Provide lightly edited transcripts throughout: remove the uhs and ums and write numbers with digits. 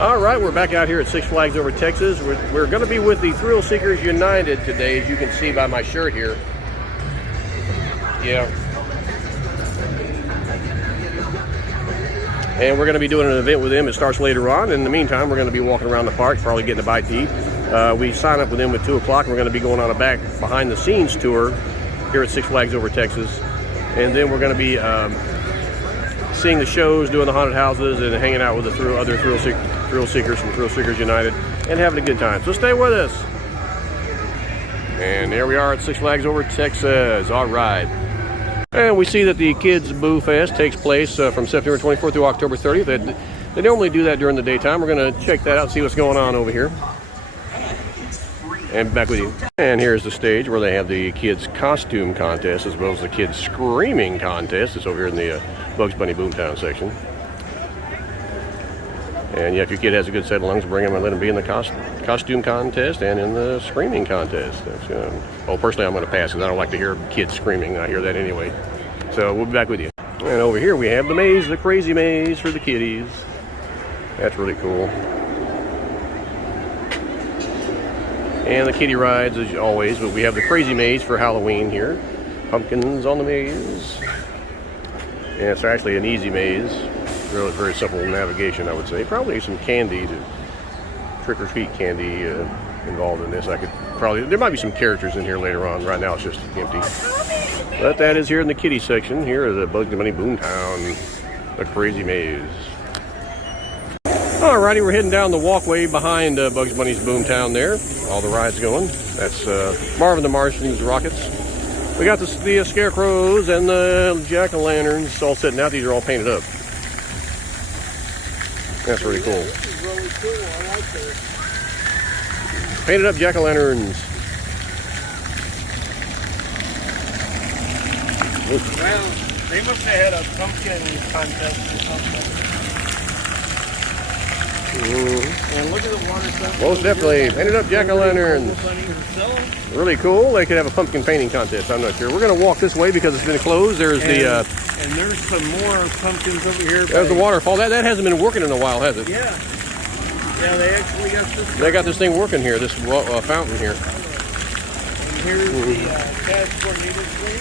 All right, we're back out here at Six Flags Over Texas. We're going to be with the Thrill Seekers United today, as you can see by my shirt here. Yeah. And we're going to be doing an event with them. It starts later on. In the meantime, we're going to be walking around the park, probably getting a bite to eat. We sign up with them at 2 o'clock, and we're going to be going on a back behind-the-scenes tour here at Six Flags Over Texas. And then we're going to be seeing the shows, doing the haunted houses, and hanging out with the other thrill seekers from Thrill Seekers United, and having a good time. So stay with us. And there we are at Six Flags Over Texas. All right. And we see that the Kids Boo Fest takes place from September 24th through October 30th. They normally do that during the daytime. We're going to check that out and see what's going on over here. And back with you. And here's the stage where they have the kids costume contest as well as the kids screaming contest. It's over here in the Bugs Bunny Boomtown section. And yeah, if your kid has a good set of lungs, bring them and let them be in the costume contest and in the screaming contest. Well, personally, I'm going to pass because I don't like to hear kids screaming. I hear that anyway. So we'll be back with you. And over here we have the maze, the crazy maze for the kiddies. That's really cool. And the kiddie rides as always, but we have the crazy maze for Halloween here. Pumpkins on the maze. And it's actually an easy maze. Really very simple navigation, I would say. Probably some candy, trick-or-treat candy involved in this. There might be some characters in here later on. Right now it's just empty. But that is here in the kiddie section. Here is the Bugs Bunny Boomtown, the crazy maze. Alrighty, we're heading down the walkway behind Bugs Bunny's Boomtown there. All the rides going. That's Marvin the Martian's Rockets. We got the scarecrows and the jack-o'-lanterns all sitting out. These are all painted up. That's really cool. This is really cool. I like this. Painted up jack-o'-lanterns. Well, they must have had a pumpkin contest or something. And look at the water stuff. Most definitely. Painted up jack-o'-lanterns. Really cool. They could have a pumpkin painting contest. I'm not sure. We're going to walk this way because it's been closed. There's and there's some more pumpkins over here. There's the waterfall. That hasn't been working in a while, has it? Yeah. Yeah, they actually got this. They got this thing working here, this fountain here. And here's the Taz Tornado Swing.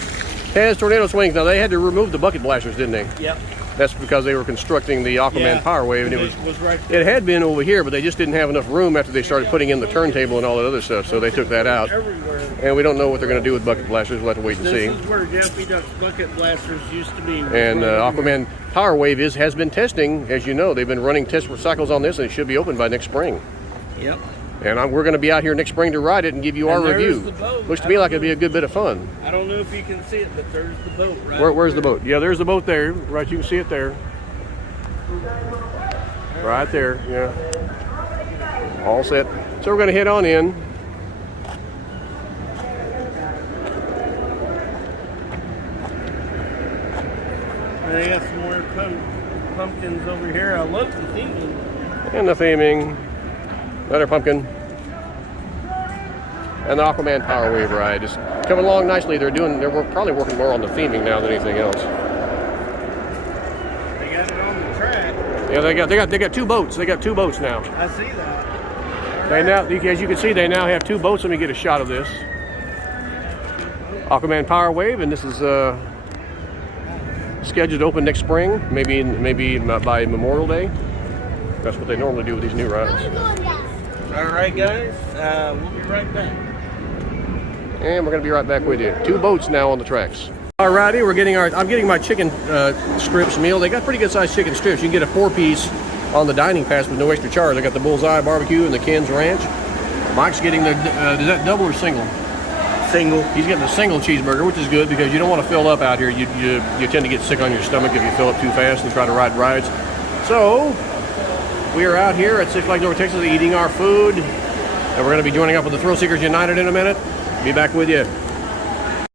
Taz Tornado Swings. Now, they had to remove the bucket blasters, didn't they? Yep. That's because they were constructing the Aquaman Power Wave, and it was right there. It had been over here, but they just didn't have enough room after they started putting in the turntable and all that other stuff, so they took that out. Everywhere. And we don't know what they're going to do with bucket blasters. We'll have to wait and see. This is where Daffy Duck's bucket blasters used to be. And Aquaman Power Wave has been testing, as you know. They've been running test cycles on this, and it should be open by next spring. Yep. And we're going to be out here next spring to ride it and give you our review. The boat. Looks to me like it'd be a good bit of fun. I don't know if you can see it, but there's the boat right Where's the boat? Yeah, there's the boat there. Right, you can see it there. Right there, yeah. All set. So we're going to head on in. They got some more pumpkins over here. I love the theming. And the theming. Another pumpkin. And the Aquaman Power Wave ride. Just coming along nicely. They're probably working more on the theming now than anything else. They got it on the track. Yeah, they got two boats. They got two boats now. I see that. They now, as you can see, they now have two boats. Let me get a shot of this. Aquaman Power Wave, and this is scheduled to open next spring, maybe by Memorial Day. That's what they normally do with these new rides. All right, guys, we'll be right back. And we're going to be right back with you. Two boats now on the tracks. Alrighty, I'm getting my chicken strips meal. They got pretty good sized chicken strips. You can get a 4-piece on the dining pass with no extra charge. I got the Bullseye Barbecue and the Ken's Ranch. Mike's getting the, is that double or single? Single. He's getting a single cheeseburger, which is good because you don't want to fill up out here. You tend to get sick on your stomach if you fill up too fast and try to ride rides. So, we are out here at Six Flags Over Texas eating our food. And we're going to be joining up with the Thrill Seekers United in a minute. Be back with you.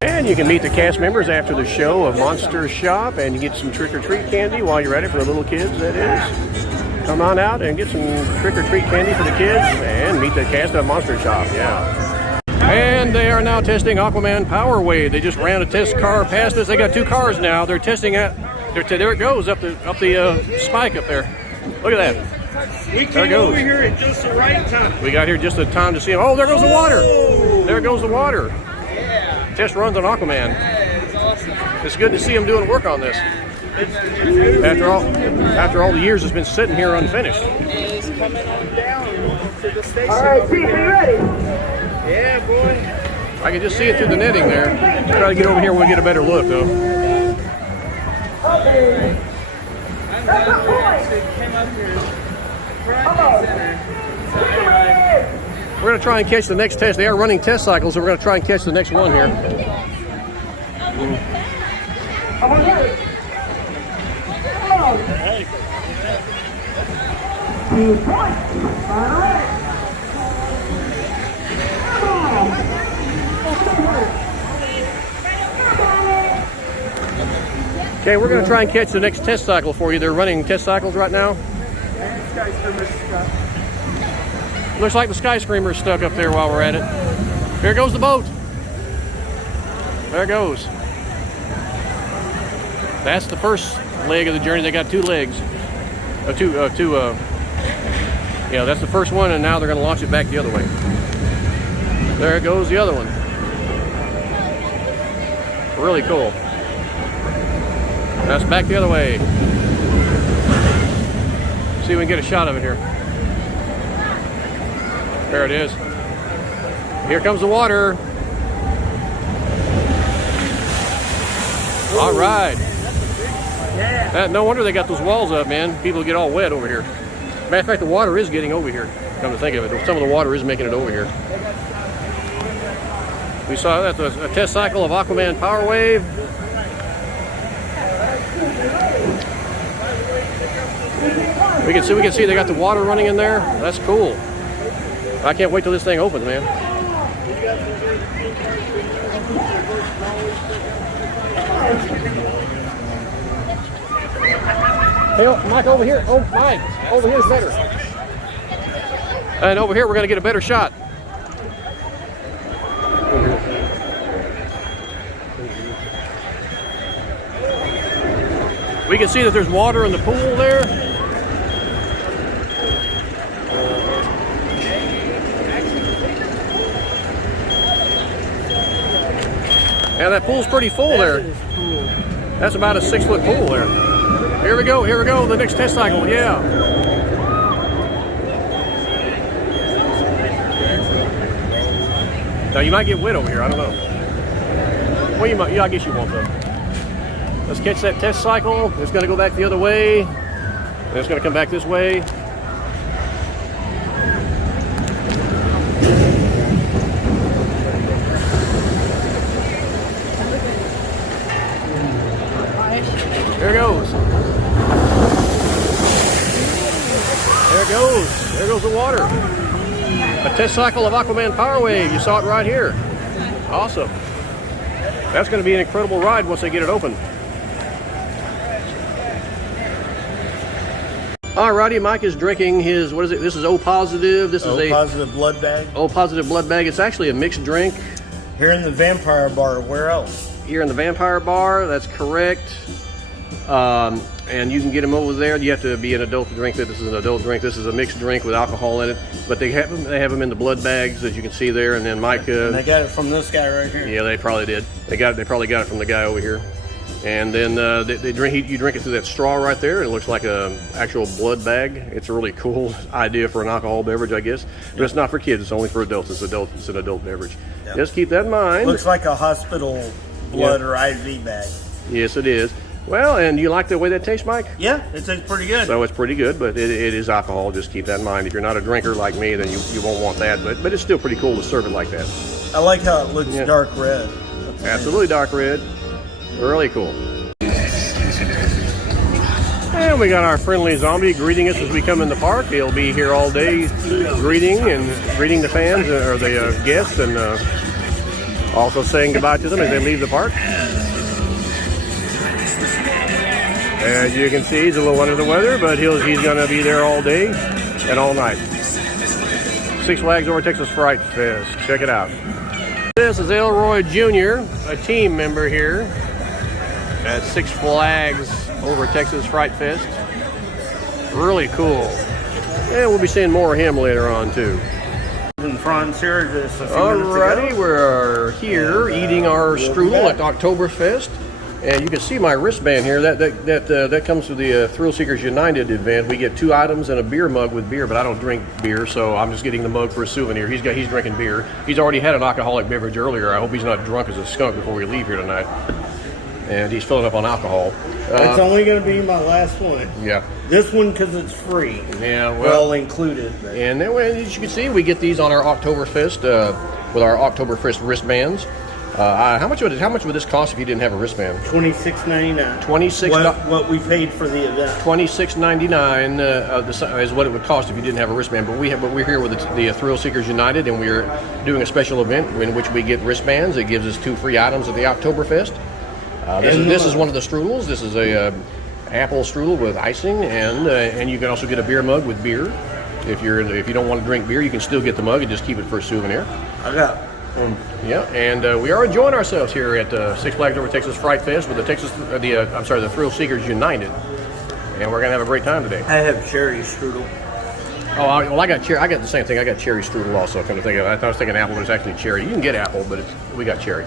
And you can meet the cast members after the show of Monster Shop, and you get some trick-or-treat candy while you're at it for the little kids, that is. Come on out and get some trick-or-treat candy for the kids and meet the cast of Monster Shop, yeah. And they are now testing Aquaman Power Wave. They just ran a test car past us. They got two cars now. They're testing it. There it goes up the spike up there. Look at that. We There it came goes. over here at just the right time. We got here just in time to see him. Oh, there goes the water. Oh. There goes the water. Yeah, Test runs on Aquaman. that is awesome. It's good to see him doing work on this. After all the years it's been sitting here unfinished. Is coming on down to the station. All right, over Chief, here. are you ready? Yeah, boy. I can just see it through the netting there. Try to get over here and we'll get a better look though. I'm glad we actually came up here. Fright Center. So anyway, We're going to try and catch the next test. They are running test cycles, so we're going to try and catch the next one here. Hey, 2 points. All right. Okay, we're going to try and catch the next test cycle for you. They're running test cycles right now. Looks like the skyscraper is stuck up there while we're at it. Here goes the boat. There it goes. That's the first leg of the journey. They got 2 legs. Yeah, that's the first one, and now they're going to launch it back the other way. There goes the other one. Really cool. That's back the other way. See if we can get a shot of it here. There it is. Here comes the water. All right. No wonder they got those walls up, man. People get all wet over here. Matter of fact, the water is getting over here. Come to think of it, some of the water is making it over here. We saw that a test cycle of Aquaman Power Wave. We can see they got the water running in there. That's cool. I can't wait till this thing opens, man. Hey, Mike, over here. Oh, Mike, over here's better. And over here, we're going to get a better shot. We can see that there's water in the pool there. Yeah, that pool's pretty full there. That's about a 6-foot pool there. Here we go, the next test cycle, yeah. Now you might get wet over here, I don't know. Well, you might, yeah, I guess you won't though. Let's catch that test cycle. It's gonna go back the other way. And it's gonna come back this way. There it goes. There it goes. There goes the water. A test cycle of Aquaman Power Wave. You saw it right here. Awesome. That's going to be an incredible ride once they get it open. Alrighty, Mike is drinking his, what is it? This is O positive. This is a positive blood bag. O positive blood bag. It's actually a mixed drink. Here in the Vampire Bar, where else? Here in the Vampire Bar, that's correct. And you can get them over there. You have to be an adult to drink it. This is an adult drink. This is a mixed drink with alcohol in it. But they have them in the blood bags, as you can see there. And then Mike, And they got it from this guy right here. yeah, they probably did. They probably got it from the guy over here. And then you drink it through that straw right there. It looks like a actual blood bag. It's a really cool idea for an alcohol beverage, I guess. But it's not for kids. It's only for adults. It's an adult beverage. Yep. Just keep that in mind. Looks like a hospital blood or IV bag. Yes, it is. Well, and you like the way that tastes, Mike? Yeah, it tastes pretty good. So it's pretty good, but it is alcohol. Just keep that in mind. If you're not a drinker like me, then you won't want that. But it's still pretty cool to serve it like that. I like how it looks Yeah. dark red. Absolutely dark red. Really cool. And we got our friendly zombie greeting us as we come in the park. He'll be here all day greeting the fans or the guests, and also saying goodbye to them as they leave the park. As you can see, he's a little under the weather, but he's going to be there all day and all night. Six Flags Over Texas Fright Fest. Check it out. This is Elroy Jr., a team member here at Six Flags Over Texas Fright Fest. Really cool. And we'll be seeing more of him later on too. In France here just a few minutes Alrighty, ago. we're here eating our strudel at Oktoberfest. And you can see my wristband here. That comes to the Thrill Seekers United event. We get 2 items and a beer mug with beer, but I don't drink beer, so I'm just getting the mug for a souvenir. He's drinking beer. He's already had an alcoholic beverage earlier. I hope he's not drunk as a skunk before we leave here tonight. And he's filling up on alcohol. It's only going to be my last one. Yeah. This one because it's free. Yeah. Well included. But. And then, as you can see, we get these on our Oktoberfest with our Oktoberfest wristbands. How much would this cost if you didn't have a wristband? $26.99. What we paid for the event. $26.99 is what it would cost if you didn't have a wristband. But we're here with the Thrill Seekers United, and we're doing a special event in which we get wristbands. It gives us 2 free items at the Oktoberfest. This is one of the strudels. This is a apple strudel with icing, and you can also get a beer mug with beer. If you don't want to drink beer, you can still get the mug and just keep it for a souvenir. I got. We are enjoying ourselves here at Six Flags Over Texas Fright Fest with the Thrill Seekers United, and we're gonna have a great time today. I have cherry strudel. Oh, I got cherry. I got the same thing. I got cherry strudel also. Come to think of it, I thought I was thinking apple, but it's actually cherry. You can get apple, but we got cherry.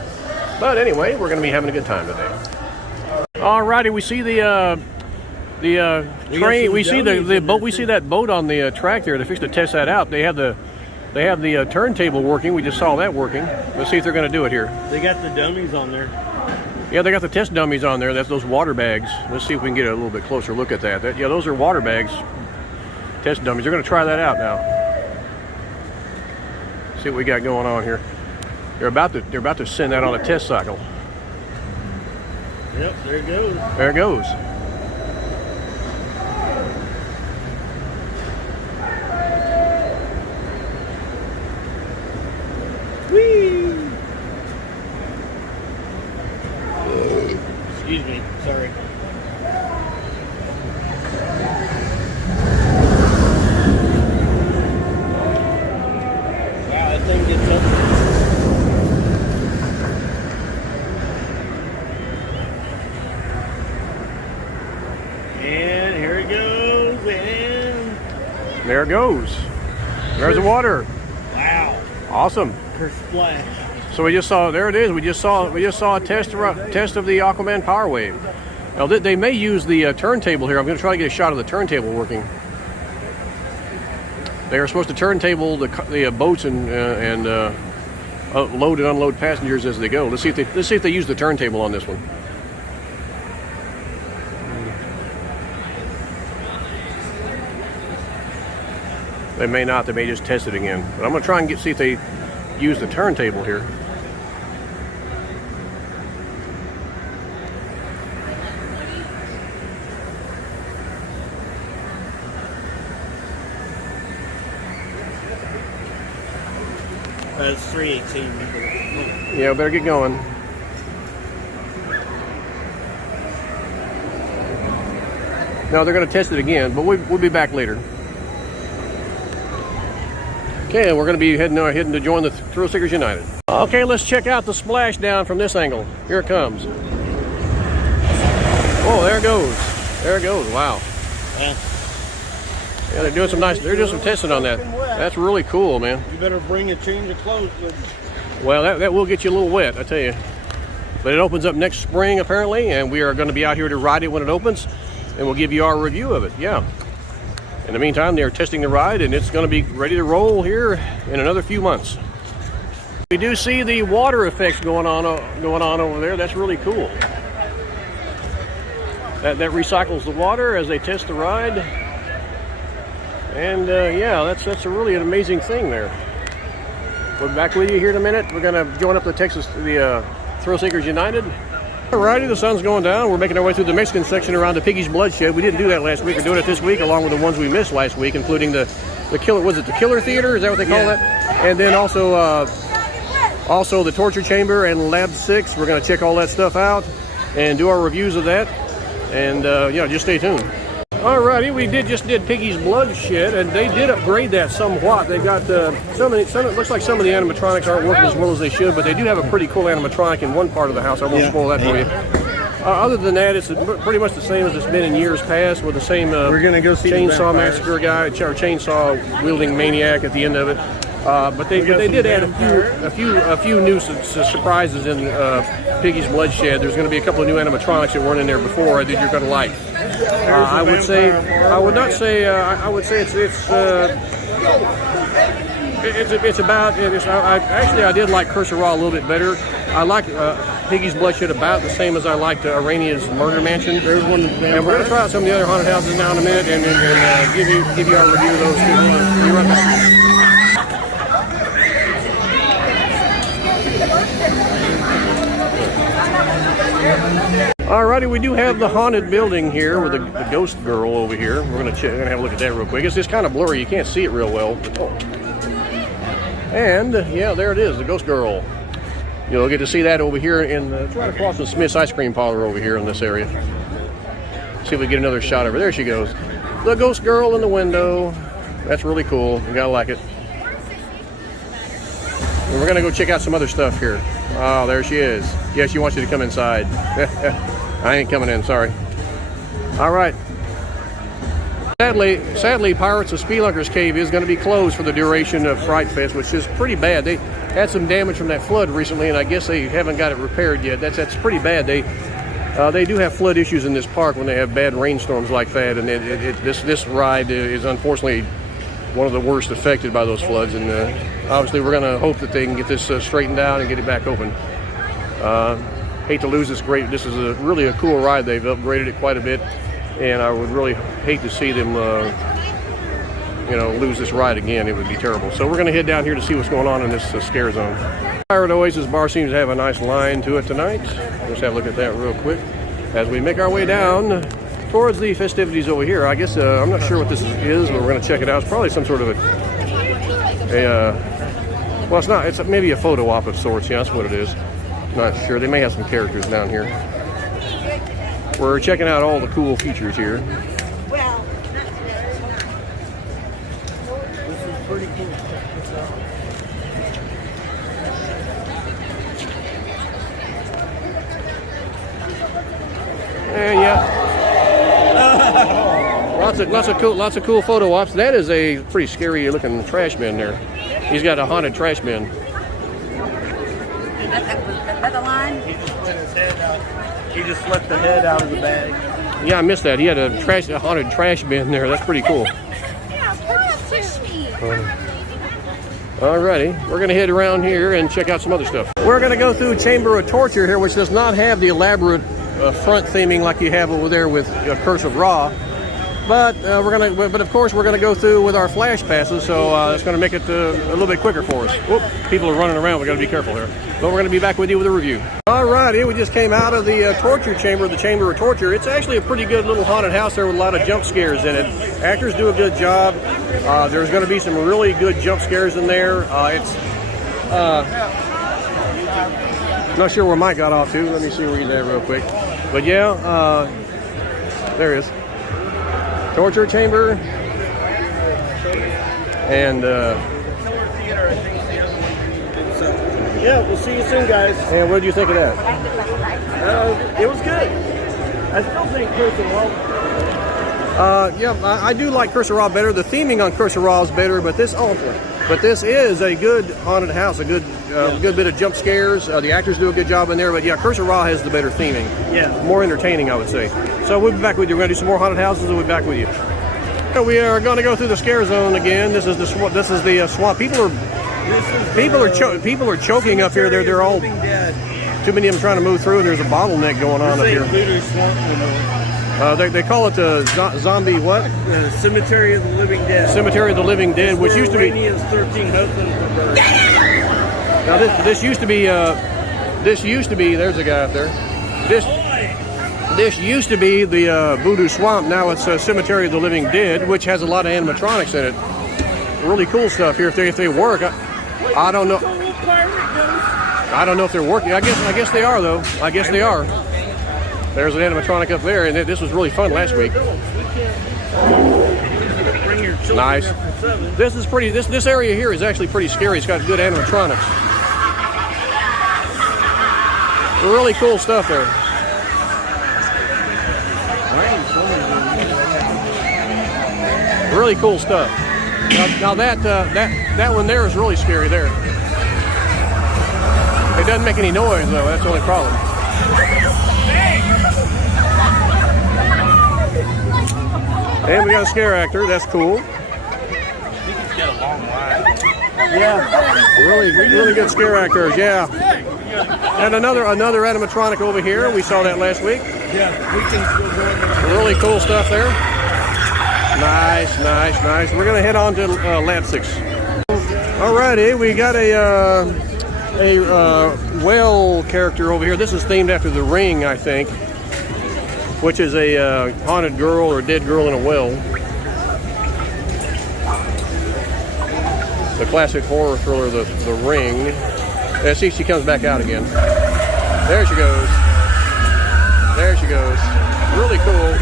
But anyway, we're gonna be having a good time today. Alrighty, we see the train. We see the boat. We see that boat on the track there. They're fixing to test that out. They have the turntable working. We just saw that working. Let's see if they're going to do it here. They got the dummies on there. Yeah, they got the test dummies on there. That's those water bags. Let's see if we can get a little bit closer look at that. Yeah, those are water bags. Test dummies. They're going to try that out now. See what we got going on here. They're about to send that on a test cycle. Yep, there it goes. There it goes. Excuse me, sorry. Wow, that thing gets up. And here it goes, and There it goes. There's the water. wow, Awesome. her splash. So we just saw, there it is. We just saw a test of the Aquaman Power Wave. Now they may use the turntable here. I'm going to try to get a shot of the turntable working. They are supposed to turntable the boats and load and unload passengers as they go. Let's see if they use the turntable on this one. They may not. They may just test it again. But I'm going to try and see if they use the turntable here. It's 318. Yeah, better get going. No, they're going to test it again, but we'll be back later. Okay, we're going to be heading to join the Thrill Seekers United. Okay, let's check out the splashdown from this angle. Here it comes. Oh, there it goes. There it goes. Wow. Yeah. Yeah, they're doing some testing on that. That's really cool, man. You better bring a change of clothes with you. Well, that will get you a little wet, I tell you. But it opens up next spring, apparently, and we are going to be out here to ride it when it opens, and we'll give you our review of it. Yeah. In the meantime, they're testing the ride, and it's going to be ready to roll here in another few months. We do see the water effects going on over there. That's really cool. That recycles the water as they test the ride. And yeah, that's a really an amazing thing there. We'll be back with you here in a minute. We're going to join up the Thrill Seekers United. Alrighty, the sun's going down. We're making our way through the Mexican section around the Piggy's Bloodshed. We didn't do that last week. We're doing it this week, along with the ones we missed last week, including the Killer. Was it the Killer Theater? Is that what they call that? And then also the Torture Chamber and Lab 6. We're going to check all that stuff out and do our reviews of that. And yeah, just stay tuned. Alrighty, we just did Piggy's Bloodshed, and they did upgrade that somewhat. They got it looks like some of the animatronics aren't working as well as they should, but they do have a pretty cool animatronic in one part of the house. I won't spoil that for you. Other than that, it's pretty much the same as it's been in years past, with the same We're gonna go see the chainsaw vampires. massacre guy, or chainsaw wielding maniac at the end of it. But they did add a few new surprises in Piggy's Bloodshed. There's going to be a couple of new animatronics that weren't in there before that you're going to like. I would say I did like Curse of Ra a little bit better. I like Piggy's Bloodshed about the same as I liked Arania's Murder Mansion. There's one, and we're going to try out some of the other haunted houses now in a minute, and give you our review of those too. Be right back. Alrighty, we do have the haunted building here with the ghost girl over here. We're gonna have a look at that real quick. It's just kind of blurry; you can't see it real well. And yeah, there it is, the ghost girl. You'll get to see that over here it's right across from Smith's Ice Cream Parlor over here in this area. See if we get another shot of her. There she goes, the ghost girl in the window. That's really cool. You gotta like it. And we're gonna go check out some other stuff here. Oh, there she is. Yeah, she wants you to come inside. I ain't coming in, sorry. All right. Sadly, Pirates of Spelunker's Cave is going to be closed for the duration of Fright Fest, which is pretty bad. They had some damage from that flood recently, and I guess they haven't got it repaired yet. That's pretty bad. They do have flood issues in this park when they have bad rainstorms like that, and this ride is unfortunately one of the worst affected by those floods. And obviously, we're going to hope that they can get this straightened out and get it back open. Hate to lose this great. This is really a cool ride. They've upgraded it quite a bit, and I would really hate to see them, lose this ride again. It would be terrible. So we're going to head down here to see what's going on in this scare zone. Pirate Oasis Bar seems to have a nice line to it tonight. Let's have a look at that real quick as we make our way down towards the festivities over here. I guess I'm not sure what this is, but we're going to check it out. It's probably some sort of well, it's not. It's maybe a photo op of sorts. Yeah, that's what it is. Not sure. They may have some characters down here. We're checking out all the cool features here. Well, this is pretty cool. Check this out. And yeah, lots of cool photo ops. That is a pretty scary looking trash bin there. He's got a haunted trash bin. That's the line? He just put his head out. He just let the head out of the bag. Yeah, I missed that. He had a haunted trash bin there. That's pretty cool. Alrighty, we're going to head around here and check out some other stuff. We're going to go through Chamber of Torture here, which does not have the elaborate front theming like you have over there with Curse of Ra. But of course, we're going to go through with our flash passes, so it's going to make it a little bit quicker for us. Whoop, people are running around. We got to be careful here. But we're going to be back with you with a review. All right, here we just came out of the torture chamber, the Chamber of Torture. It's actually a pretty good little haunted house there with a lot of jump scares in it. Actors do a good job. There's going to be some really good jump scares in there. Not sure where Mike got off to. Let me see where he's at real quick. But yeah, there he is. Torture chamber, and yeah, we'll see you soon, guys. and what did you think of that? It was good. I still think Curse of Ra. Yeah, I do like Curse of Ra better. The theming on Curse of Ra is better, but this is a good haunted house, a good bit of jump scares. The actors do a good job in there, but yeah, Curse of Ra has the better theming. Yeah, more entertaining, I would say. So we'll be back with you. We're going to do some more haunted houses, and we'll be back with you. So we are going to go through the scare zone again. This is the swamp. People are choking up here. They're all too many of them trying to move through. There's a bottleneck going on up here. They call it the zombie what? Cemetery of the Living Dead. Cemetery of the Living Dead, which used to be. Arania's 13 husbands were burned. Now this used to be. There's a guy up there. This used to be the Voodoo Swamp. Now it's Cemetery of the Living Dead, which has a lot of animatronics in it. Really cool stuff here. If they work, I don't know. I don't know if they're working. I guess they are though. I guess they are. There's an animatronic up there, and this was really fun last week. Nice. This is pretty. This area here is actually pretty scary. It's got good animatronics. Really cool stuff there. Really cool stuff. Now that one there is really scary there. It doesn't make any noise though, that's the only problem. And we got a scare actor, that's cool. Get a long line. Yeah, really good scare actors, yeah. And another animatronic over here, we saw that last week. Yeah, we can still go in there. Really cool stuff there. Nice. We're gonna head on to Lab 6. Alrighty, we got a whale character over here. This is themed after The Ring, I think, which is a haunted girl or dead girl in a well. The classic horror thriller, The Ring. Yeah, see, she comes back out again. There she goes. Really cool.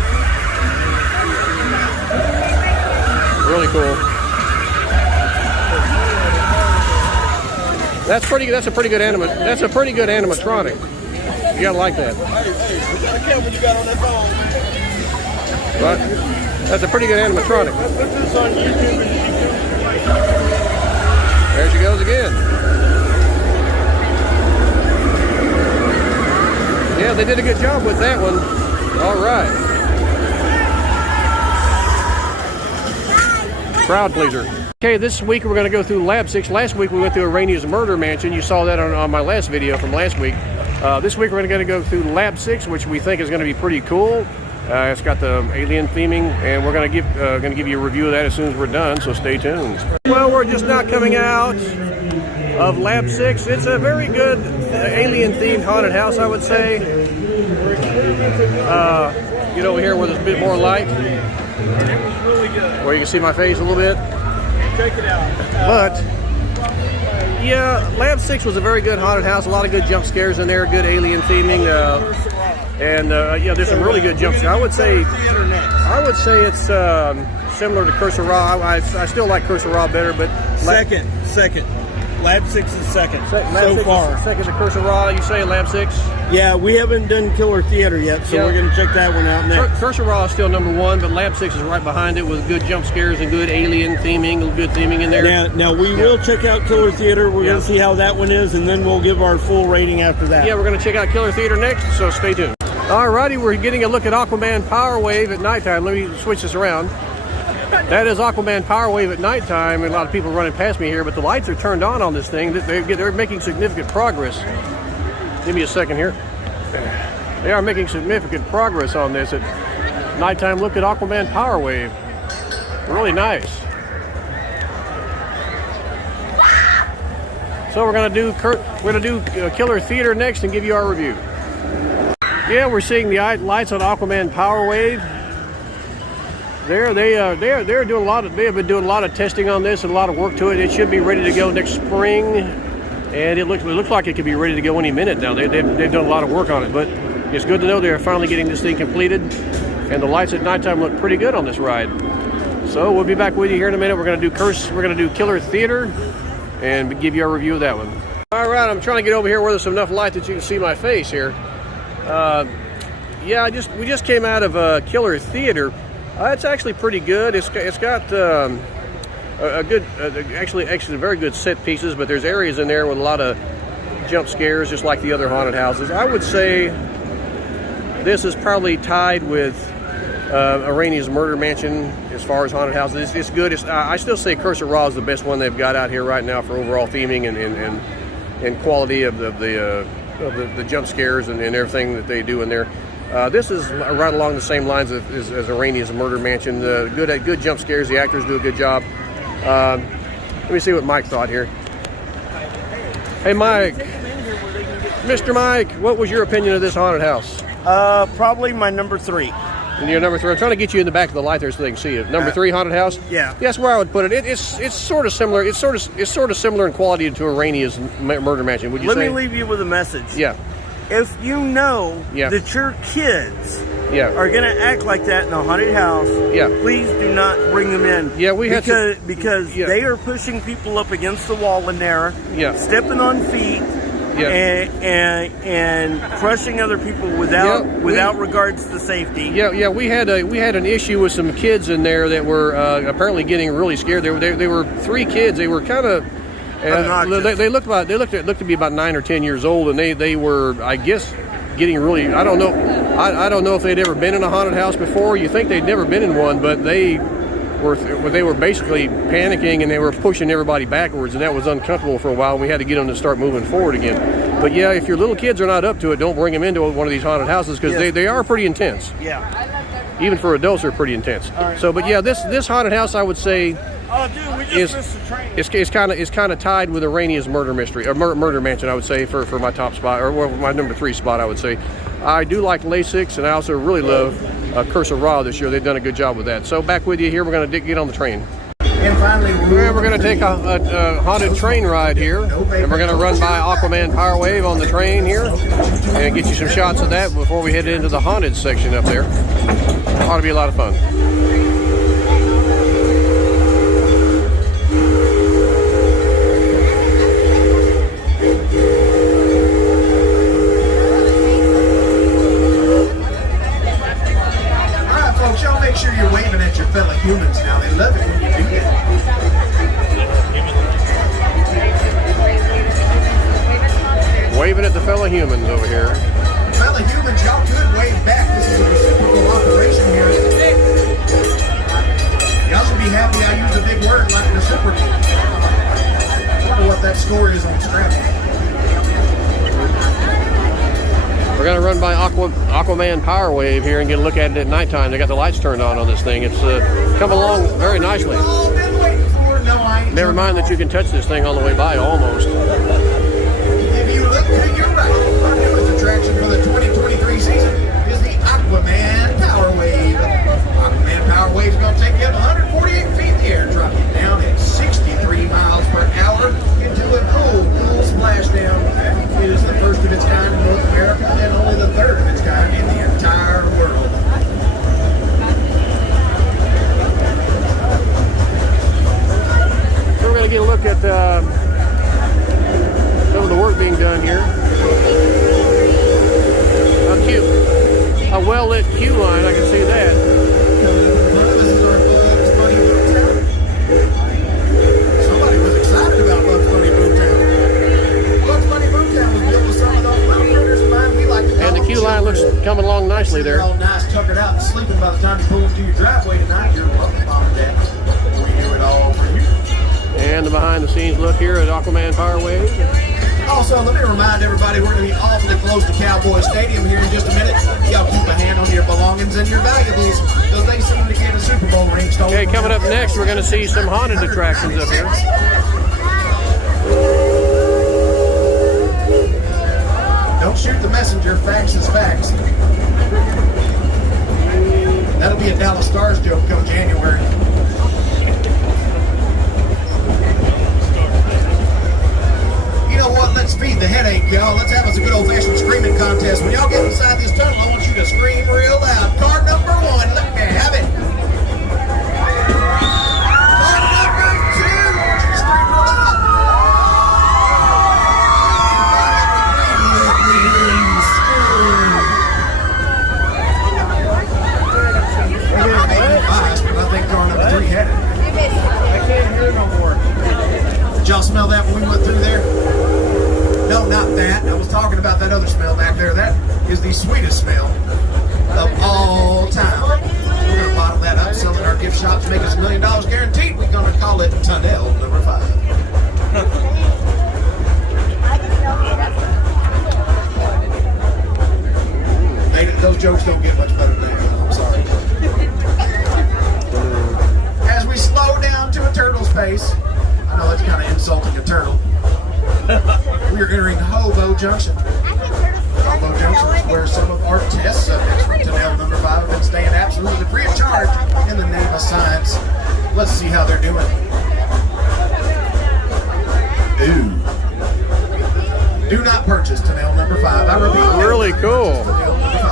That's a pretty good animatronic. You gotta like that. Hey, I can't what you got on that phone. But that's a pretty good animatronic. Put this on YouTube and There she goes again. Yeah, they did a good job with that one. All right. Crowd pleaser. Okay, this week we're going to go through Lab 6. Last week we went through Rainey's Murder Mansion. You saw that on my last video from last week. This week we're going to go through Lab 6, which we think is going to be pretty cool. It's got the alien theming, and we're going to give you a review of that as soon as we're done, so stay tuned. Well, we're just now coming out of Lab 6. It's a very good alien-themed haunted house, I would say. Get over here where there's a bit more light, where you can see my face a little bit. check it out. But yeah, Lab 6 was a very good haunted house. A lot of good jump scares in there, good alien theming, and yeah, there's some really good jump scares. I would say it's similar to Curse of Ra. I still like Curse of Ra better, but Second. Lab 6 is second Lab 6 far. is second to Curse of Ra. You say Lab 6? Yeah, we haven't done Killer Theater yet, so Yeah. we're going to check that one out next. Curse of Ra is still number one, but Lab 6 is right behind it with good jump scares and good alien theming, good theming in there. Now we will check out Killer Theater. We're going to see how that one is, and then we'll give our full rating after that. Yeah, we're going to check out Killer Theater next, so stay tuned. Alrighty, we're getting a look at Aquaman Power Wave at nighttime. Let me switch this around. That is Aquaman Power Wave at nighttime, and a lot of people running past me here, but the lights are turned on this thing. They're making significant progress. Give me a second here. They are making significant progress on this at nighttime. Look at Aquaman Power Wave. Really nice. So we're gonna do Killer Theater next and give you our review. Yeah, we're seeing the lights on Aquaman Power Wave. They're doing a lot of. They have been doing a lot of testing on this and a lot of work to it. It should be ready to go next spring, and it looks like it could be ready to go any minute now. They've done a lot of work on it, but it's good to know they're finally getting this thing completed, and the lights at nighttime look pretty good on this ride. So we'll be back with you here in a minute. We're gonna do Killer Theater, and give you a review of that one. All right, I'm trying to get over here where there's enough light that you can see my face here. Yeah, we just came out of Killer Theater. It's actually pretty good. It's got a good, actually very good set pieces, but there's areas in there with a lot of jump scares, just like the other haunted houses. I would say this is probably tied with Iranian's Murder Mansion as far as haunted houses. It's good. I still say Curse of Ra is the best one they've got out here right now for overall theming and quality of the jump scares and everything that they do in there. This is right along the same lines as Iranian's Murder Mansion. Good jump scares. The actors do a good job. Let me see what Mike thought here. Hey, Mike. Mr. Mike, what was your opinion of this haunted house? Probably my number 3. And you're number 3. I'm trying to get you in the back of the light there so they can see it. Number 3 haunted house. Yeah. That's where I would put it. It's sort of similar. It's sort of similar in quality to Iranian's Murder Mansion. Would you say? Let me leave you with a message. Yeah. If you know that your kids are going to act like that in a haunted house, please do not bring them in. Yeah, because they are pushing people up against the wall in there, stepping on feet, and crushing other people without regards to safety. Yeah. We had an issue with some kids in there that were apparently getting really scared. They were 3 kids. They were kind of they looked to be about 9 or 10 years old, and they were, I guess, getting really, I don't know if they'd ever been in a haunted house before. You think they'd never been in one, but they were basically panicking, and they were pushing everybody backwards, and that was uncomfortable for a while. We had to get them to start moving forward again. But yeah, if your little kids are not up to it, don't bring them into one of these haunted houses, because they are pretty intense. Yeah. Even for adults, they're pretty intense. Right. So, but yeah, this haunted house, I would say, oh, dude, we just missed the train. It's kind of tied with the rainiest murder mystery, or murder mansion, I would say, for my top spot, or my number 3 spot, I would say. I do like Lasix, and I also really love Curse of Ra this year. They've done a good job with that. So back with you here, we're going to get on the train. And finally, we're going to take a haunted train ride here, and we're going to run by Aquaman Power Wave on the train here, and get you some shots of that before we head into the haunted section up there. Ought to be a lot of fun. Y'all make sure you're waving at your fellow humans now. They love it when you do that. Waving at the fellow humans over here. Fellow humans, y'all could wave back. This is a reciprocal operation here. Y'all should be happy I used a big word like reciprocal. I wonder what that score is on Scrabble. We're going to run by Aquaman Power Wave here and get a look at it at nighttime. They got the lights turned on this thing. It's come along very nicely. Never mind that you can touch this thing on the way by, almost. If you look to your right, our newest attraction for the 2023 season is the Aquaman Power Wave. Aquaman Power Wave is going to take you up 148 feet in the air, drop you down at 63 miles per hour into a cool splashdown. It is the first of its kind in North America and only the 3rd of its kind in the entire world. So we're going to get a look at some of the work being done here. How cute. A well-lit queue line, I can see that. Somebody was excited about Bugs Bunny Boomtown. Bugs Bunny Boomtown was built with some of those little critters in mind. We like to call and the queue line looks coming along nicely there. All nice, tuckered out and sleeping by the time you pull into your driveway tonight. You're welcome, Mom and Dad. We do it all for you. And the behind-the-scenes look here at Aquaman Power Wave. Also, let me remind everybody we're going to be awfully close to Cowboy Stadium here in just a minute. Y'all keep a hand on your belongings and your valuables, because they seem to get a Super Bowl ring stolen. Okay, coming up next, we're going to see some haunted attractions up here. Don't shoot the messenger. Facts is facts. That'll be a Dallas Stars joke come January. You know what? Let's feed the headache, y'all. Let's have us a good old-fashioned screaming contest. When y'all get inside this tunnel, I want you to scream real loud. Card number 1, let me have it. Card number 2, I want you to scream real loud. I may be biased, but I think card number 3 had it. I can't hear no more. Did y'all smell that when we went through there? No, not that. I was talking about that other smell back there. That is the sweetest smell of all time. We're going to bottle that up, sell it in our gift shops, make us $1 million guaranteed. We're going to call it Tunnel number 5. Those jokes don't get much better than that. I'm sorry. As we slow down to a turtle's pace, I know that's kind of insulting a turtle. We are entering Hobo Junction. Hobo Junction is where some of our test subjects from Tunnel number 5 have been staying absolutely free of charge in the name of science. Let's see how they're doing. Ooh. Do not purchase Tunnel number 5. I repeat. Really cool. Tunnel number 5.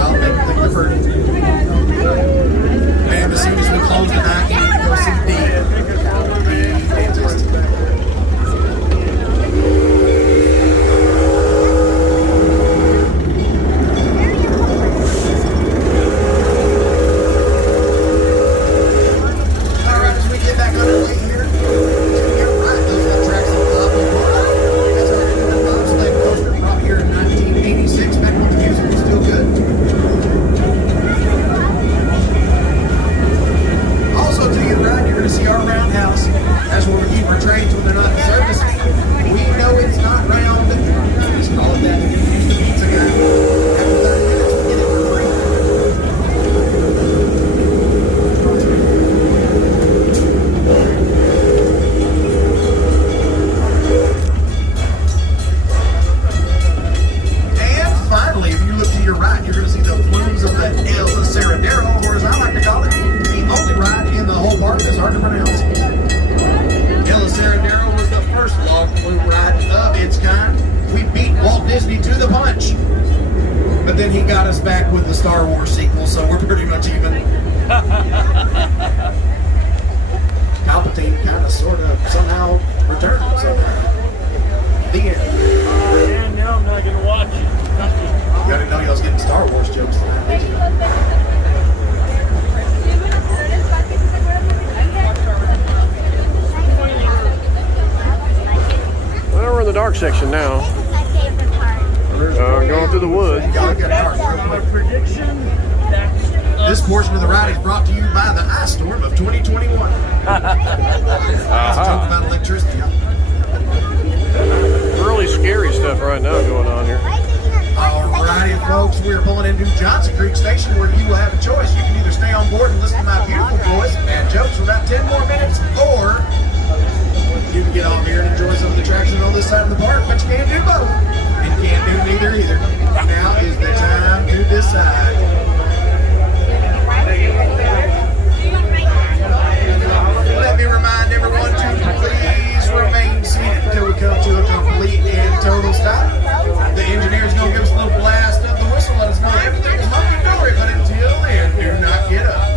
I'll make them think they're pretty. And as soon as we close tonight, you need to go see the dentist. That's where we keep our trains when they're not in service. We know it's not round. Just call it that. Use the pizza guy. After 30 minutes, we get it for free. And finally, if you look to your right, you're going to see the flumes of the El Cerradero, or as I like to call it, the only ride in the whole park that's hard to pronounce. El Cerradero was the first log flume ride of its kind. We beat Walt Disney to the punch. But then he got us back with the Star Wars sequel, so we're pretty much even. Palpatine kind of, sort of, somehow returned. So, the end. Yeah, now I'm not going to watch it. You didn't know you was getting Star Wars jokes tonight, did you? Well, we're in the dark section now. Going through the woods. This portion of the ride is brought to you by the ice storm of 2021. Talk about electricity. Really scary stuff right now going on here. Alrighty, folks, we're pulling into Johnson Creek Station, where you will have a choice. You can either stay on board and listen to my beautiful voice and jokes for about 10 more minutes, or you can get off here and enjoy some of the attraction on this side of the park, but you can't do both. And you can't do neither either. Now is the time to decide. Let me remind everyone to please remain seated until we come to a complete and total stop. The engineer's going to give us a little blast of the whistle, let us know everything is hunky-dory, but until then, do not get up.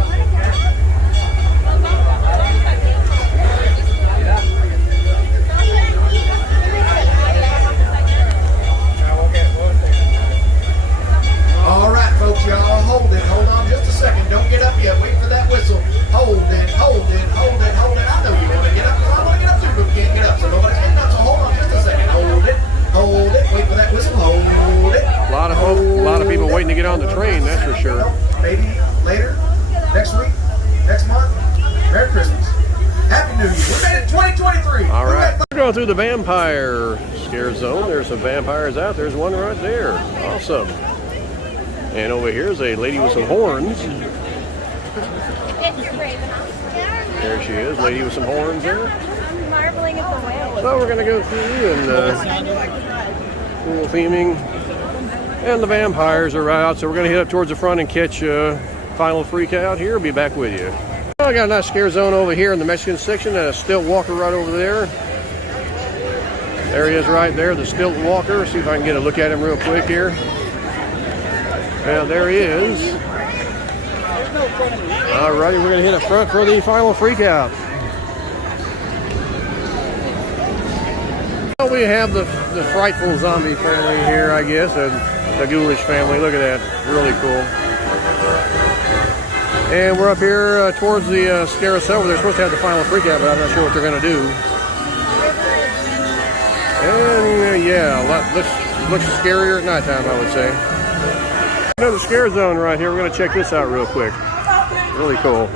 All right, folks, y'all, hold it. Hold on just a second. Don't get up yet. Wait for that whistle. Hold it, hold it, hold it, hold it. I know you want to get up. I want to get up too, but we can't get up. So nobody's getting up. So hold on just a second. Hold it, hold it. Wait for that whistle. Hold it. A lot of people waiting to get on the train, that's for sure. Maybe later, next week, next month. Merry Christmas. Happy New Year. We made it 2023. All right. We're going through the vampire scare zone. There's some vampires out. There's one right there. Awesome. And over here is a lady with some horns. There she is, lady with some horns there. I'm marveling at the whale. So we're going to go through and cool theming. And the vampires are out, so we're going to head up towards the front and catch final freak out here. I'll be back with you. I got a nice scare zone over here in the Mexican section and a stilt walker right over there. There he is right there, the stilt walker. See if I can get a look at him real quick here. Well, there he is. All righty, we're going to hit up front for the final freak out. Well, we have the frightful zombie family here, I guess, the ghoulish family. Look at that, really cool. And we're up here towards the carousel. They're supposed to have the final freak out, but I'm not sure what they're going to do. And yeah, looks scarier at nighttime, I would say. Another scare zone right here. We're going to check this out real quick. Really cool.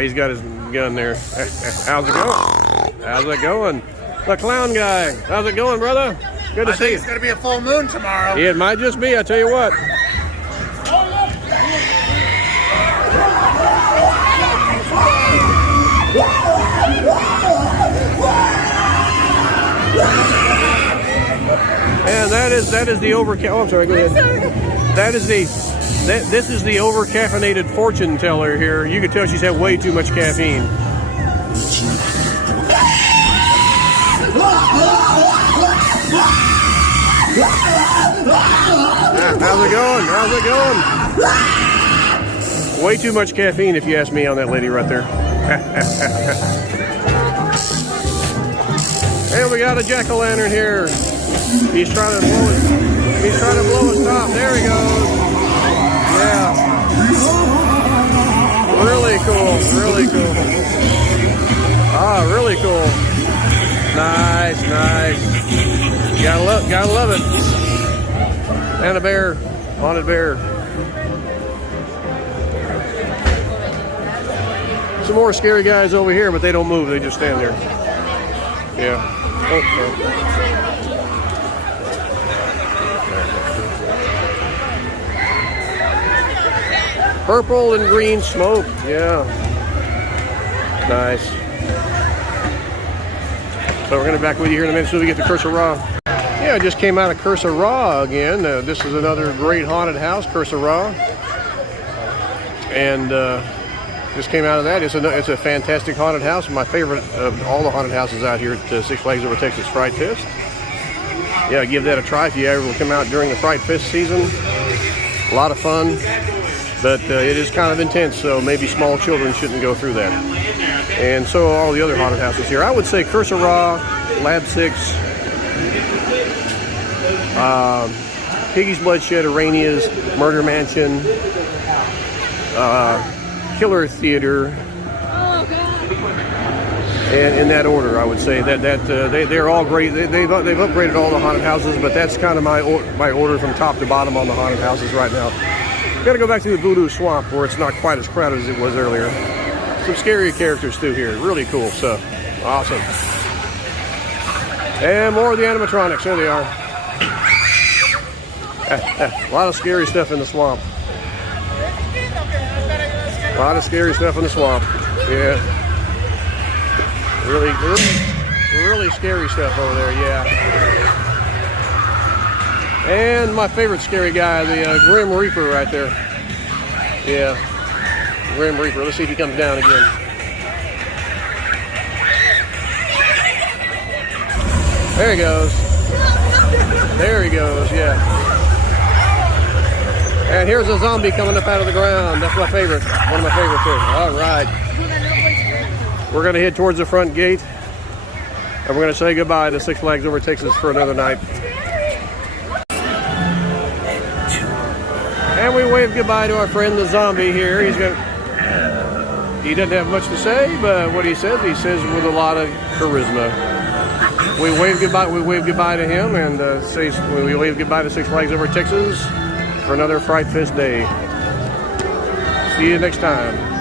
He's got his gun there. How's it going? How's it going? The clown guy. How's it going, brother? Good to see you. It's going to be a full moon tomorrow. Yeah, it might just be, I tell you what. And that is the oh, I'm sorry, go ahead. This is the over-caffeinated fortune teller here. You can tell she's had way too much caffeine. How's it going? How's it going? Way too much caffeine, if you ask me, on that lady right there. And we got a jack-o'-lantern here. He's trying to blow his top. There he goes. Yeah. Really cool. Really cool. Ah, really cool. Nice. Gotta love it. And a bear. Haunted bear. Some more scary guys over here, but they don't move. They just stand there. Yeah. Purple and green smoke. Yeah. Nice. So we're going to be back with you here in a minute so we get to Curse of Ra. Yeah, I just came out of Curse of Ra again. This is another great haunted house, Curse of Ra. And just came out of that. It's a fantastic haunted house. My favorite of all the haunted houses out here at Six Flags Over Texas Fright Fest. Yeah, give that a try if you ever come out during the Fright Fest season. A lot of fun, but it is kind of intense, so maybe small children shouldn't go through that. And so all the other haunted houses here. I would say Curse of Ra, Lab 6, Piggy's Bloodshed, Arania's, Murder Mansion, Killer Theater, and in that order, I would say they're all great. They've upgraded all the haunted houses, but that's kind of my order from top to bottom on the haunted houses right now. Got to go back to the Voodoo Swamp where it's not quite as crowded as it was earlier. Some scary characters too here. Really cool stuff. Awesome. And more of the animatronics. There they are. A lot of scary stuff in the swamp. A lot of scary stuff in the swamp. Yeah. Really scary stuff over there, yeah. And my favorite scary guy, the Grim Reaper right there. Yeah. Grim Reaper. Let's see if he comes down again. There he goes. There he goes, yeah. And here's a zombie coming up out of the ground. That's my favorite. One of my favorites too. All right. We're going to head towards the front gate. And we're going to say goodbye to Six Flags Over Texas for another night. And we wave goodbye to our friend the zombie here. He doesn't have much to say, but what he says with a lot of charisma. We wave goodbye to him, and we wave goodbye to Six Flags Over Texas for another Fright Fest day. See you next time.